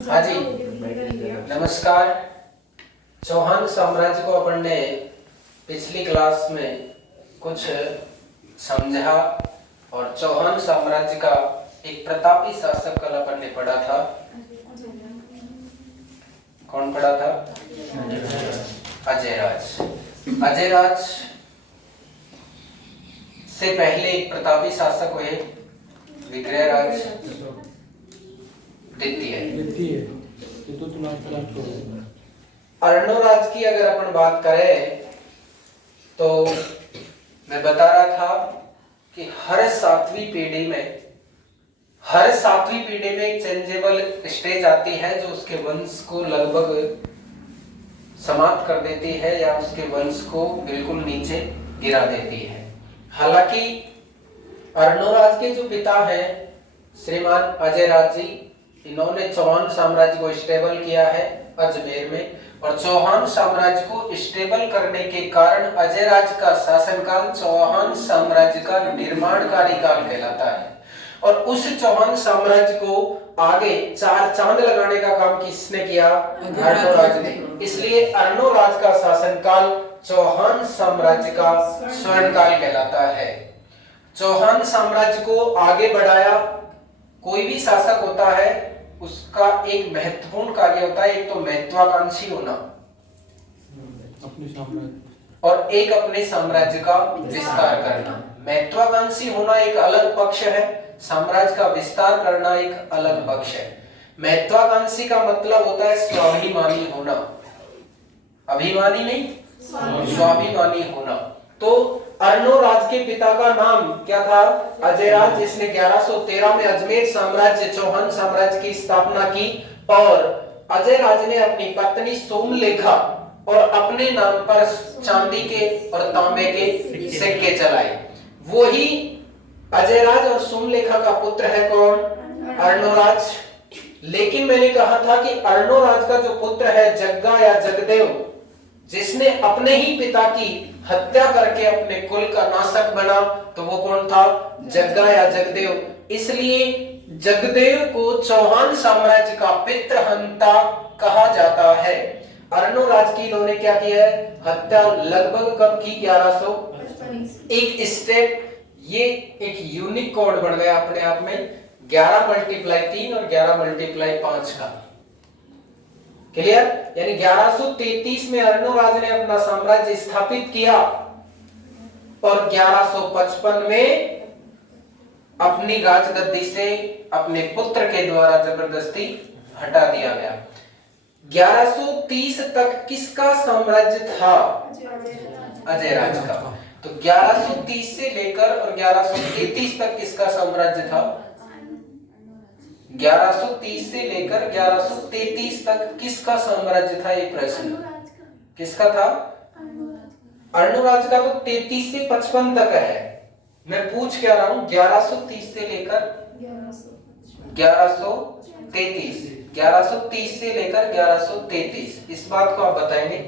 हाँ जी, नमस्कार। चौहान साम्राज्य को अपन ने पिछली क्लास में कुछ समझा और चौहान साम्राज्य का एक प्रतापी शासक कल अपन ने पढ़ा था। कौन पढ़ा था? अजयराज। अजयराज से पहले एक प्रतापी शासक हुए विग्रहराज द्वितीय। अर्णोराज की अगर अपन बात करें तो मैं बता रहा था कि हर सातवीं पीढ़ी में एक चेंजेबल स्टेज आती है जो उसके वंश को लगभग समाप्त कर देती है या उसके वंश को बिल्कुल नीचे गिरा देती है। हालांकि अर्णोराज के जो पिता हैं श्रीमान अजयराज जी, इन्होंने चौहान साम्राज्य को स्टेबल किया है अजमेर में, और चौहान साम्राज्य को स्टेबल करने के कारण अजयराज का शासनकाल चौहान साम्राज्य का निर्माणकारी काल कहलाता है। और उस चौहान साम्राज्य को आगे चार चांद लगाने का काम किसने किया? अर्णोराज ने। इसलिए अर्णोराज का शासनकाल चौहान साम्राज्य का स्वर्णकाल कहलाता है। चौहान साम्राज्य को आगे बढ़ाया। कोई भी शासक होता है उसका एक महत्वपूर्ण कार्य होता है, एक तो महत्वाकांक्षी होना और एक अपने साम्राज्य का विस्तार करना। महत्वाकांक्षी होना एक अलग पक्ष है, साम्राज्य का विस्तार करना एक अलग पक्ष है। महत्वाकांक्षी का मतलब होता है स्वाभिमानी होना, अभिमानी नहीं, स्वाभिमानी होना। तो अर्णोराज के पिता का नाम क्या था? अजयराज, जिसने 1113 में अजमेर साम्राज्य चौहान साम्राज्य की स्थापना की। और अजयराज ने अपनी पत्नी सोमलेखा और अपने नाम पर चांदी के और तांबे के सिक्के चलाए। वही अजयराज और सोमलेखा का पुत्र है कौन? अर्णोराज। लेकिन मैंने कहा था कि अर्णोराज का जो पुत्र है जग्गा या जगदेव, जिसने अपने ही पिता की हत्या करके अपने कुल का नाशक बना, तो वो कौन था? जग्गा या जगदेव। इसलिए जगदेव को चौहान साम्राज्य का पितृहंता कहा जाता है। अर्णोराज की इन्होंने क्या किया है? हत्या लगभग कब की? 1100। एक स्टेप, ये एक यूनिक कोड बन गया अपने आप में, 11 × 3 और 11 × 5 का। क्लियर? यानी 1133 में अर्णोराज ने अपना साम्राज्य स्थापित किया और 1155 में अपनी राजगद्दी से अपने पुत्र के द्वारा जबरदस्ती हटा दिया गया। 1130 तक किसका साम्राज्य था? अजयराज का। तो 1130 से लेकर और 1133 तक किसका साम्राज्य था? 1130 से लेकर 1133 तक किसका साम्राज्य था? एक प्रश्न किसका था? अर्णोराज का तो 33 से 55 तक है। मैं पूछ क्या रहा हूं? 1130 से लेकर 1133, 1130 से लेकर 1133, इस बात को आप बताएंगे।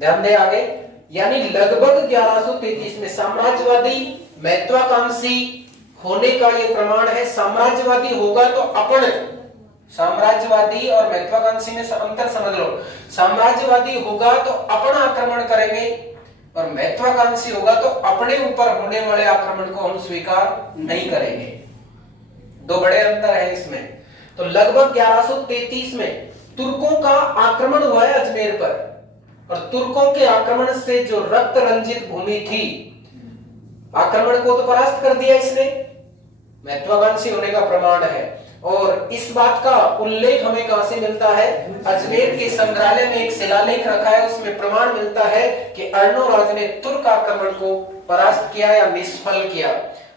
ध्यान दें आगे। यानी लगभग 1133 में साम्राज्यवादी महत्वाकांक्षी होने का ये प्रमाण है। साम्राज्यवादी होगा तो अपन, साम्राज्यवादी और महत्वाकांक्षी में अंतर समझ लो। साम्राज्यवादी होगा तो अपन आक्रमण करेंगे और महत्वाकांक्षी होगा तो अपने ऊपर होने वाले आक्रमण को हम स्वीकार नहीं करेंगे। दो बड़े अंतर है इसमें। तो लगभग 1133 में तुर्कों का आक्रमण हुआ है अजमेर पर, और तुर्कों के आक्रमण से जो रक्त रंजित भूमि थी, आक्रमण को तो परास्त कर दिया इसने, महत्वाकांक्षी होने का प्रमाण है। और इस बात का उल्लेख हमें कहां से मिलता है? अजमेर के संग्रहालय में एक शिलालेख रखा है, उसमें प्रमाण मिलता है कि अर्णोराज ने तुर्क आक्रमण को परास्त किया या निष्फल किया,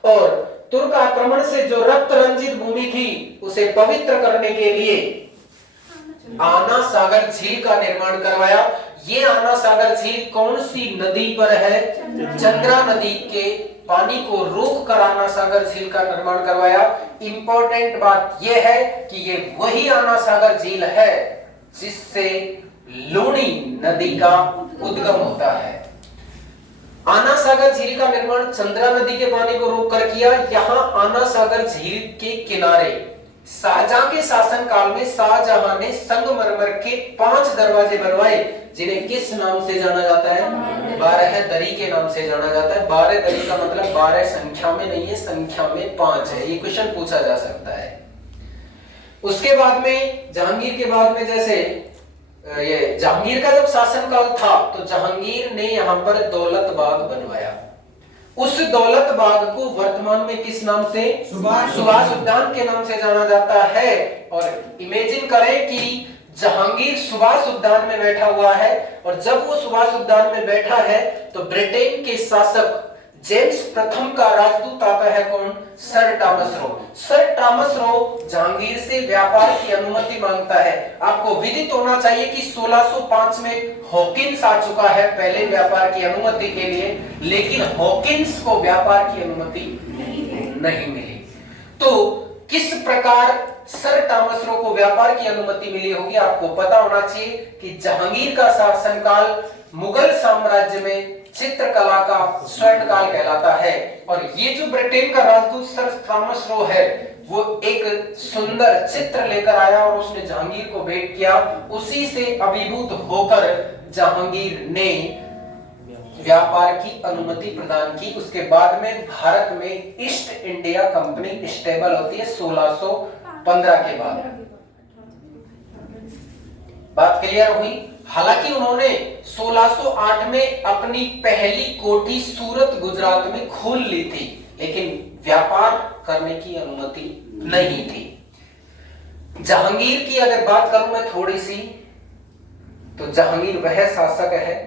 और तुर्क आक्रमण से जो रक्त रंजित भूमि थी उसे पवित्र करने के लिए आना सागर झील का निर्माण करवाया। ये आना सागर झील कौन सी नदी पर है? चंद्रा नदी के पानी को रोक कर आना सागर झील का निर्माण करवाया। इंपॉर्टेंट बात यह है कि ये वही आना सागर झील है जिससे लूणी नदी का उद्गम होता है। आना सागर झील का निर्माण चंद्रा नदी के पानी को रोक कर किया। यहाँ आना सागर झील के किनारे शाहजहां के शासनकाल में शाहजहां ने संगमरमर के 5 दरवाजे बनवाए, जिन्हें किस नाम से जाना जाता है? 12 दरी के नाम से जाना जाता है। 12 दरी का मतलब 12 संख्या में नहीं है, संख्या में 5 है। ये क्वेश्चन पूछा जा सकता है। उसके बाद में जहांगीर के बाद में जैसे ये जहांगीर का जब शासनकाल था तो जहांगीर ने यहाँ पर दौलत बाग बनवाया। उस दौलत बाग को वर्तमान में किस नाम से? सुभाष उद्यान के नाम से जाना जाता है। और इमेजिन करें कि जहांगीर सुभाष उद्यान में बैठा हुआ है, और जब वो सुभाष उद्यान में बैठा है तो ब्रिटेन के शासक जेम्स प्रथम का राजदूत आता है। कौन? Sir Thomas Roe. Sir Thomas Roe Jahangir से व्यापार की अनुमति मांगता है। आपको विदित होना चाहिए कि 1605 में हॉकिंस आ चुका है पहले व्यापार की अनुमति के लिए, लेकिन हॉकिंस को व्यापार की अनुमति नहीं मिली। तो किस प्रकार सर टॉमस रो को व्यापार की अनुमति मिली होगी? आपको पता होना चाहिए कि जहांगीर का शासनकाल मुगल साम्राज्य में चित्रकला का स्वर्ण काल कहलाता है। और ये जो ब्रिटेन का राजदूत सर टॉमस रो है, वो एक सुंदर चित्र लेकर आया और उसने जहांगीर को भेंट किया। उसी से अभिभूत होकर जहांगीर ने व्यापार की अनुमति प्रदान की। उसके बाद में भारत में ईस्ट इंडिया कंपनी स्टेबल होती है 1615 के बाद। बात क्लियर हुई? हालांकि उन्होंने 1608 में अपनी पहली कोठी सूरत गुजरात में खोल ली थी, लेकिन व्यापार करने की अनुमति नहीं थी। जहांगीर की अगर बात करूं मैं थोड़ी सी, तो जहांगीर वह शासक है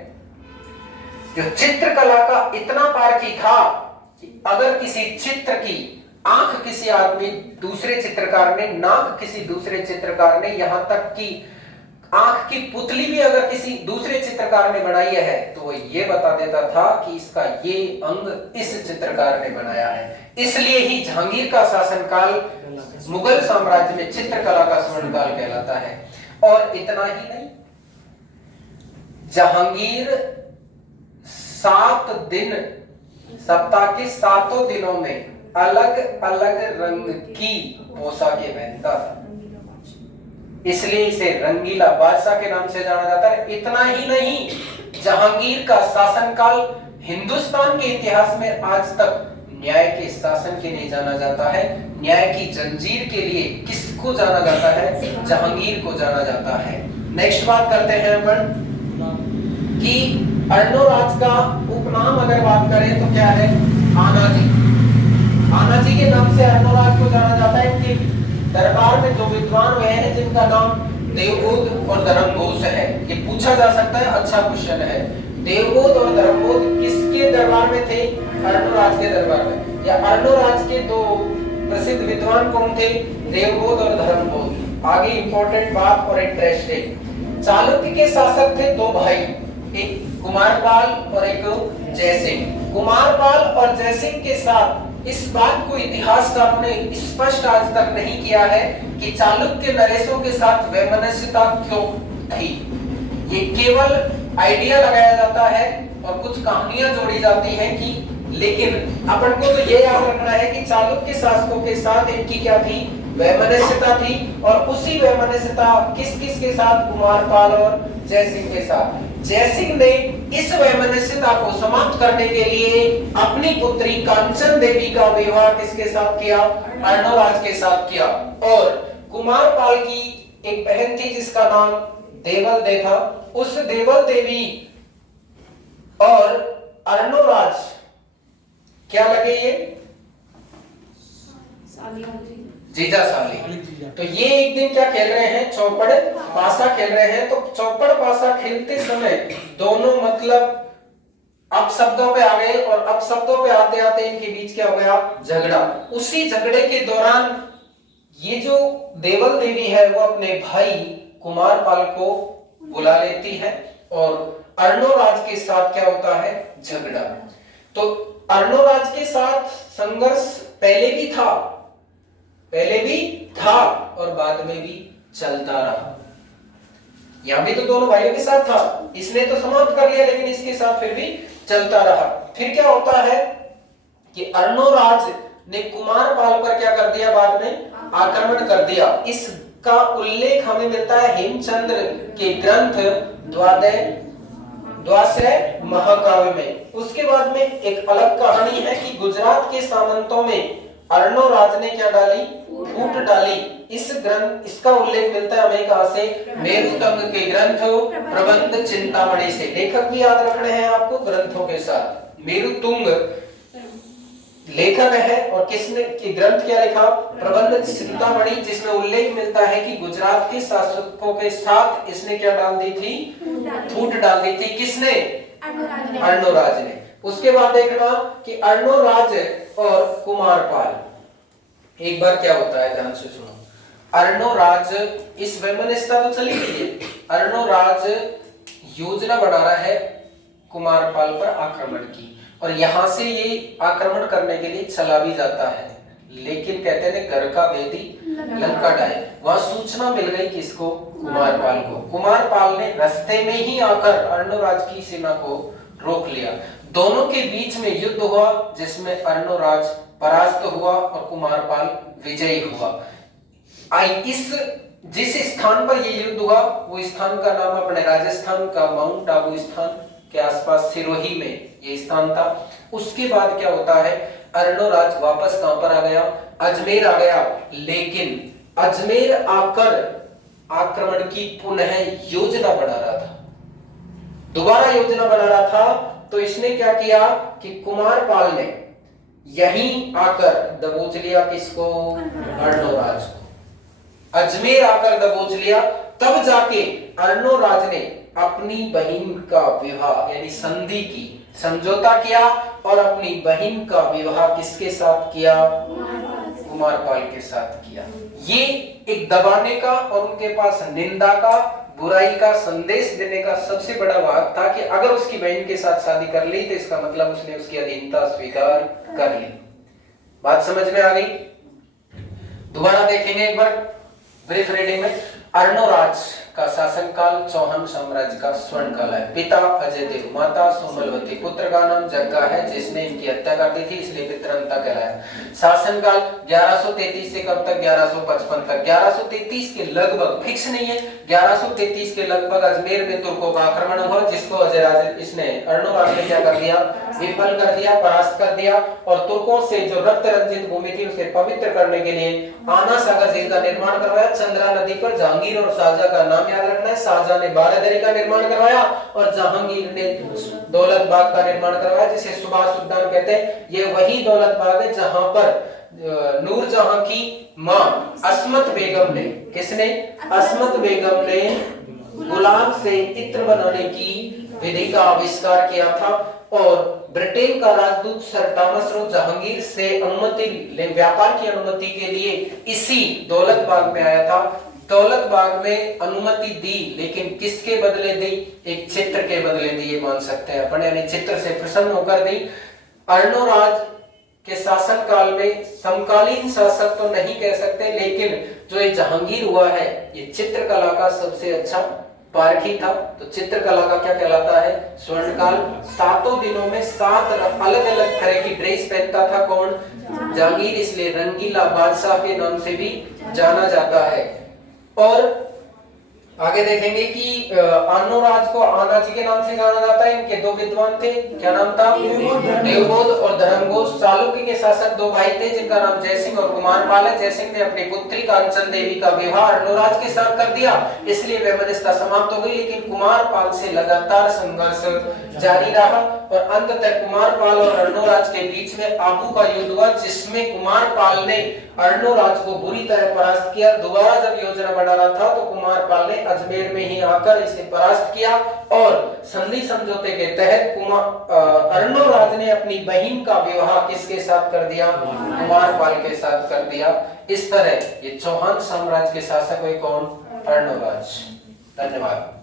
जो चित्रकला का इतना पारखी था कि अगर किसी चित्र की आंख किसी आदमी दूसरे चित्रकार ने, नाक किसी दूसरे चित्रकार ने, यहां तक कि आंख की पुतली भी अगर किसी दूसरे चित्रकार ने बनाई है तो वो ये बता देता था कि इसका ये अंग इस चित्रकार ने बनाया है। इसलिए ही जहांगीर का शासनकाल मुगल साम्राज्य में चित्रकला का स्वर्ण काल कहलाता है। और इतना ही नहीं, जहांगीर 7 दिन, सप्ताह के 7 दिनों में अलग अलग रंग की पोशाकें पहनता था, इसलिए इसे रंगीला बादशाह के नाम से जाना जाता है। इतना ही नहीं, जहांगीर का शासनकाल हिंदुस्तान के इतिहास में आज तक न्याय के शासन के लिए जाना जाता है। न्याय की जंजीर के लिए किसको जाना जाता है? जहांगीर को जाना जाता है। नेक्स्ट बात करते हैं अपन कि अर्णोराज का उपनाम अगर बात करें तो क्या है? आनाजी। आनाजी के नाम से अर्णोराज को जाना जाता है। इनके दरबार में 2 विद्वान हुए हैं जिनका नाम देवबोध और धर्मघोष है। ये पूछा जा सकता है, अच्छा क्वेश्चन है। देवबोध और धर्मघोष किसके दरबार में थे? अर्णोराज के दरबार में। या अर्णोराज के 2 प्रसिद्ध विद्वान कौन थे? देवबोध और धर्मघोष। आगे इंपॉर्टेंट बात और इंटरेस्टिंग, चालुक्य के शासक थे 2 भाई, एक कुमारपाल और एक जयसिंह। कुमारपाल और जयसिंह के साथ इस बात को इतिहासकारों ने स्पष्ट आज तक नहीं किया है कि चालुक्य नरेशों के साथ वैमनस्यता क्यों थी। ये केवल आइडिया लगाया जाता है और कुछ कहानियां जोड़ी जाती हैं कि, लेकिन अपन को तो ये याद रखना है कि चालुक्य शासकों के साथ इनकी क्या थी? वैमनस्यता थी। और उसी वैमनस्यता किस किस के साथ? कुमारपाल और जयसिंह के साथ। जयसिंह ने इस वैमनस्यता को समाप्त करने के लिए अपनी पुत्री कांचन देवी का विवाह किसके साथ किया? अर्णोराज के साथ किया। और कुमारपाल की एक बहन थी जिसका नाम देवल दे था। उस देवल देवी और अर्णोराज क्या लगे? ये जीजा साली। तो ये एक दिन क्या खेल रहे हैं? चौपड़ पासा खेल रहे हैं। तो चौपड़ पासा खेलते समय दोनों मतलब अपशब्दों पे आ गए, और अपशब्दों पे आते आते इनके बीच क्या हो गया? झगड़ा। उसी झगड़े के दौरान ये जो देवल देवी है वो अपने भाई कुमारपाल को बुला लेती है और अर्णोराज के साथ क्या होता है? झगड़ा। तो अर्णोराज के साथ संघर्ष पहले भी था और बाद में भी चलता रहा। यहां भी तो दोनों भाइयों के साथ था, इसने तो समाप्त कर लिया, लेकिन इसके साथ फिर भी चलता रहा। फिर क्या होता है कि अर्णोराज ने कुमारपाल पर क्या कर दिया, बाद में आक्रमण कर दिया। इसका उल्लेख हमें मिलता है हेमचंद्र के ग्रंथ द्वाश्रय महाकाव्य में। उसके बाद में एक अलग कहानी है कि गुजरात के सामंतों में अर्णोराज ने क्या डाली, फूट डाली। इसका उल्लेख मिलता है हमें कहां से, मेरुतंग के ग्रंथ प्रबंध चिंतामणि से। लेखक भी याद रखने हैं आपको ग्रंथों के साथ। मेरुतुंग लेखक है और किसने कि ग्रंथ क्या लिखा, प्रबंध चिंतामणि, जिसमें उल्लेख मिलता है कि गुजरात के शासकों के साथ इसने क्या डाल दी थी, फूट डाल दी थी। किसने, अर्णोराज ने। उसके बाद देखना कि अर्णोराज और कुमारपाल, एक बार क्या होता है ध्यान से सुनो। अर्णोराज, इस वैमनस्यता तो चली गई है, अर्णोराज योजना बना रहा है कुमारपाल पर आक्रमण की, और यहां से ये आक्रमण करने के लिए चला भी जाता है, लेकिन कहते हैं घर का बेदी लंका डाय। वहां सूचना मिल गई किसको, कुमारपाल को। कुमारपाल ने रास्ते में ही आकर अर्णोराज की सेना को रोक लिया। दोनों के बीच में युद्ध हुआ, जिसमें अर्णोराज परास्त हुआ और कुमारपाल विजयी हुआ। जिस स्थान पर ये युद्ध हुआ, वो स्थान का नाम अपने राजस्थान का माउंट आबू स्थान के आसपास सिरोही में ये स्थान था। उसके बाद क्या होता है, अर्णोराज वापस कहां पर आ गया, अजमेर आ गया। लेकिन अजमेर आकर आक्रमण की पुनः योजना बना रहा था, दोबारा योजना बना रहा था। तो इसने क्या किया कि कुमारपाल ने यहीं आकर दबोच लिया किसको, अर्णोराज को। अजमेर आकर दबोच लिया, तब जाके अर्णोराज ने अपनी बहन का विवाह यानी संधि की, समझौता किया और अपनी बहन का विवाह किसके साथ किया, कुमारपाल के साथ किया। ये एक दबाने का और उनके पास निंदा का, बुराई का संदेश देने का सबसे बड़ा भाग था कि अगर उसकी बहन के साथ शादी कर ली तो इसका मतलब उसने उसकी अधीनता स्वीकार कर ली। बात समझ में आ गई। दोबारा देखेंगे एक बार ब्रीफ रीडिंग में। अर्णोराज का शासनकाल चौहान साम्राज्य का स्वर्ण काल है। पिता अजय देव, माता सोमलवती, पुत्र का नाम जग्गा है जिसने इनकी हत्या कर दी थी, इसलिए पितृहंता कहलाया। शासनकाल 1133 से कब तक, 1155 तक। 1133 के लगभग, फिक्स नहीं है, 1133 के लगभग अजमेर में तुर्कों का आक्रमण हुआ, जिसको अजयराज इसने अर्णोराज ने क्या कर दिया, विफल कर दिया, परास्त कर दिया। और तुर्कों से जो रक्त रंजित भूमि थी उसे पवित्र करने के लिए आना सागर झील का निर्माण करवाया। चंद्रा नदी पर जहांगीर और शाहजहां का नाम याद रखना है। शाहजहां ने बारादरी का निर्माण करवाया और जहांगीर ने दौलत बाग का निर्माण करवाया, जिसे सुभाष उद्यान कहते हैं। ये वही दौलत बाग है जहां पर नूरजहां की मां अस्मत बेगम ने, किसने, अस्मत बेगम ने गुलाब से इत्र बनाने की विधि का आविष्कार किया था। और ब्रिटेन का राजदूत सर थॉमस रो जहांगीर से अनुमति, व्यापार की अनुमति के लिए इसी दौलत बाग में आया था। दौलत बाग में अनुमति दी, लेकिन किसके बदले दी, एक चित्र के बदले दी, ये मान सकते हैं अपन, यानी चित्र से प्रसन्न होकर दी। अर्णोराज के शासन काल में समकालीन शासक तो नहीं कह सकते, लेकिन जो ये जहांगीर हुआ है ये चित्रकला का सबसे अच्छा पारखी था। तो चित्रकला का क्या कहलाता है, स्वर्णकाल। 7 दिनों में 7 अलग अलग तरह की ड्रेस पहनता था कौन, जहांगीर, इसलिए रंगीला बादशाह के नाम से भी जाना जाता है। और आगे देखेंगे कि अर्णोराज को आनाजी के नाम से जाना जाता है। इनके 2 विद्वान थे, क्या नाम था, देवबोध और धर्मघोष। चालुक्य के शासक 2 भाई थे जिनका नाम जयसिंह और कुमारपाल है। जयसिंह ने अपनी पुत्री कांचन देवी का विवाह अर्णोराज के साथ कर दिया, इसलिए वैमनस्यता समाप्त हो गई। लेकिन कुमारपाल से लगातार संघर्ष जारी रहा और अंततः कुमारपाल और अर्णोराज के बीच में आबू का युद्ध हुआ, जिसमें कुमारपाल ने अर्णोराज को बुरी तरह परास्त किया। दोबारा जब योजना बना रहा था तो कुमारपाल ने अजमेर में ही आकर इसे परास्त किया और संधि समझौते के तहत अर्णोराज ने अपनी बहन का विवाह किसके साथ कर दिया, कुमारपाल के साथ कर दिया। इस तरह ये चौहान साम्राज्य के शासक हुए कौन, अर्णोराज। धन्यवाद।